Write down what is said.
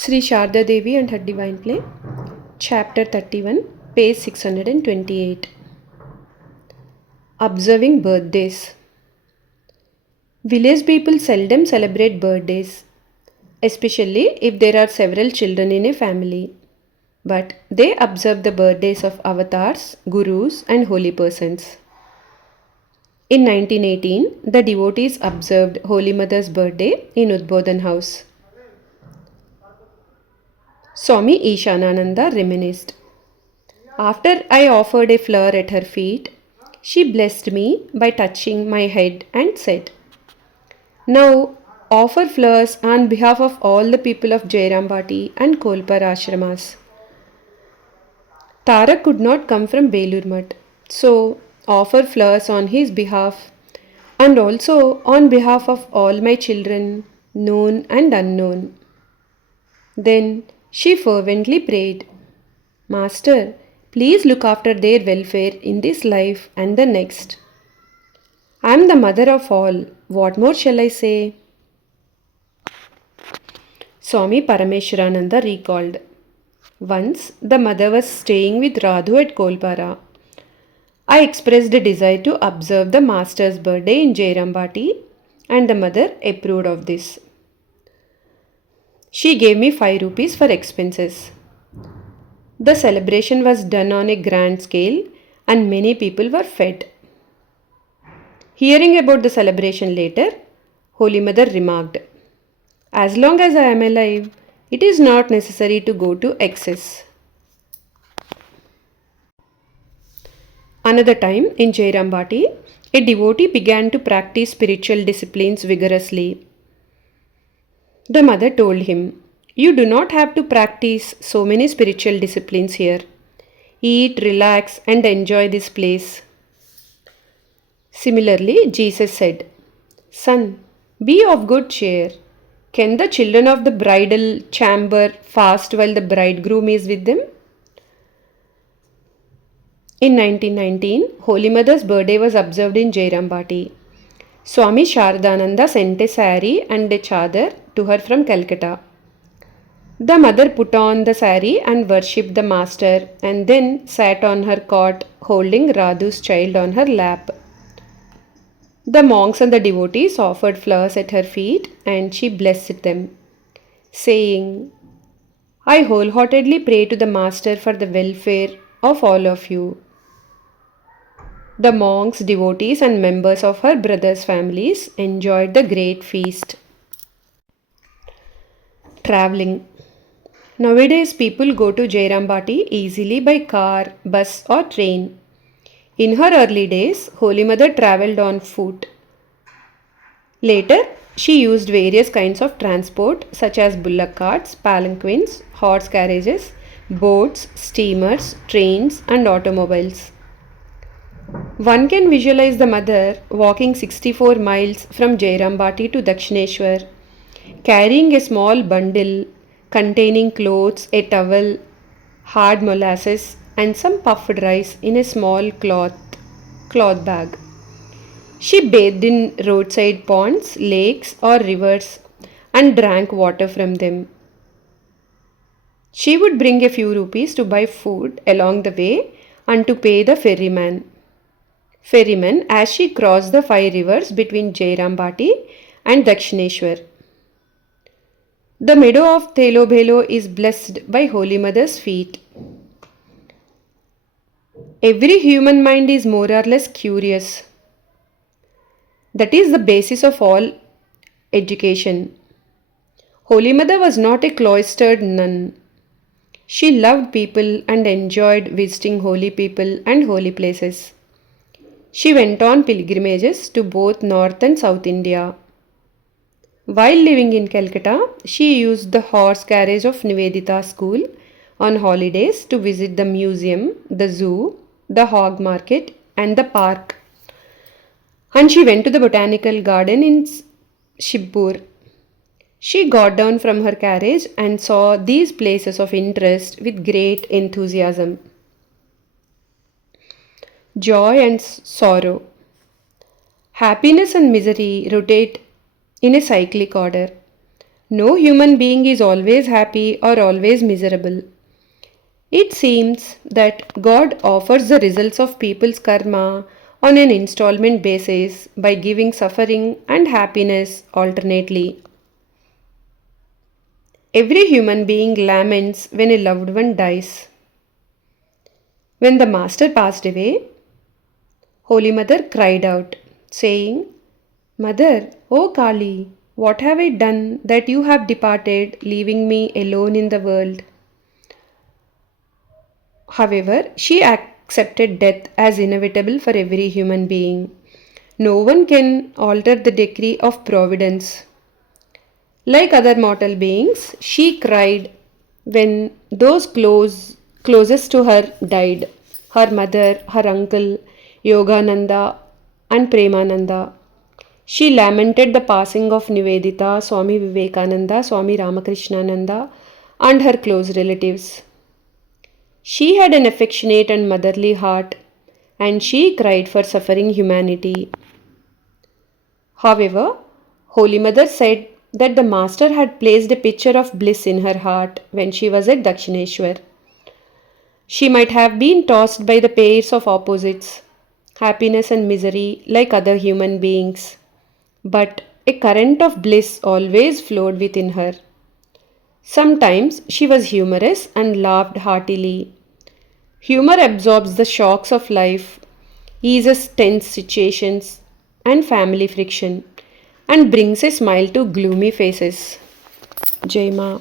Sri Sharda Devi and her Divine Play, Chapter 31, page 628. Observing birthdays. Village people seldom celebrate birthdays, especially if there are several children in a family. But they observe the birthdays of avatars, gurus, and holy persons. In 1918, the devotees observed Holy Mother's birthday in Udbodhan House. Swami Ishanananda reminisced. After I offered a flower at her feet, she blessed me by touching my head and said, "Now offer flowers on behalf of all the people of Jairambati and Kolpar ashramas." Tarak could not come from Belur Mutt, so offer flowers on his behalf and also on behalf of all my children, known and unknown. Then she fervently prayed, "Master, please look after their welfare in this life and the next. I am the mother of all. What more shall I say?" Swami Parameswarananda recalled. Once the mother was staying with Radhu at Kolpara. I expressed a desire to observe the master's birthday in Jairambati, and the mother approved of this. She gave me 5 rupees for expenses. The celebration was done on a grand scale and many people were fed. Hearing about the celebration later, Holy Mother remarked, "As long as I am alive, it is not necessary to go to excess." Another time in Jairambati, a devotee began to practice spiritual disciplines vigorously. The mother told him, "You do not have to practice so many spiritual disciplines here. Eat, relax, and enjoy this place." Similarly, Jesus said, "Son, be of good cheer. Can the children of the bridal chamber fast while the bridegroom is with them?" In 1919, Holy Mother's birthday was observed in Jairambati. Swami Shardananda sent a sari and a chadar to her from Calcutta. The mother put on the sari and worshipped the master and then sat on her cot holding Radhu's child on her lap. The monks and the devotees offered flowers at her feet and she blessed them, saying, "I wholeheartedly pray to the master for the welfare of all of you." The monks, devotees, and members of her brothers' families enjoyed the great feast. Traveling. Nowadays, people go to Jairambati easily by car, bus, or train. In her early days, Holy Mother travelled on foot. Later, she used various kinds of transport such as bullock carts, palanquins, horse carriages, boats, steamers, trains, and automobiles. One can visualize the mother walking 64 miles from Jairambati to Dakshineshwar, carrying a small bundle containing clothes, a towel, hard molasses, and some puffed rice in a small cloth bag. She bathed in roadside ponds, lakes, or rivers and drank water from them. She would bring a few rupees to buy food along the way and to pay the ferryman as she crossed the 5 rivers between Jairambati and Dakshineshwar. The meadow of Telobhelo is blessed by Holy Mother's feet. Every human mind is more or less curious. That is the basis of all education. Holy Mother was not a cloistered nun. She loved people and enjoyed visiting holy people and holy places. She went on pilgrimages to both North and South India. While living in Calcutta, she used the horse carriage of Nivedita school on holidays to visit the museum, the zoo, the hog market, and the park. And she went to the botanical garden in Shibpur. She got down from her carriage and saw these places of interest with great enthusiasm. Joy and sorrow. Happiness and misery rotate in a cyclic order. No human being is always happy or always miserable. It seems that God offers the results of people's karma on an installment basis by giving suffering and happiness alternately. Every human being laments when a loved one dies. When the master passed away, Holy Mother cried out, saying, Mother, O Kali, what have I done that you have departed, leaving me alone in the world? However, she accepted death as inevitable for every human being. No one can alter the decree of providence. Like other mortal beings, she cried when those closest to her died, her mother, her uncle, Yogananda, and Premananda. She lamented the passing of Nivedita, Swami Vivekananda, Swami Ramakrishnananda, and her close relatives. She had an affectionate and motherly heart, and she cried for suffering humanity. However, Holy Mother said that the Master had placed a picture of bliss in her heart when she was at Dakshineshwar. She might have been tossed by the pairs of opposites, happiness and misery, like other human beings, but a current of bliss always flowed within her. Sometimes she was humorous and laughed heartily. Humor absorbs the shocks of life, eases tense situations and family friction, and brings a smile to gloomy faces. Jai Ma.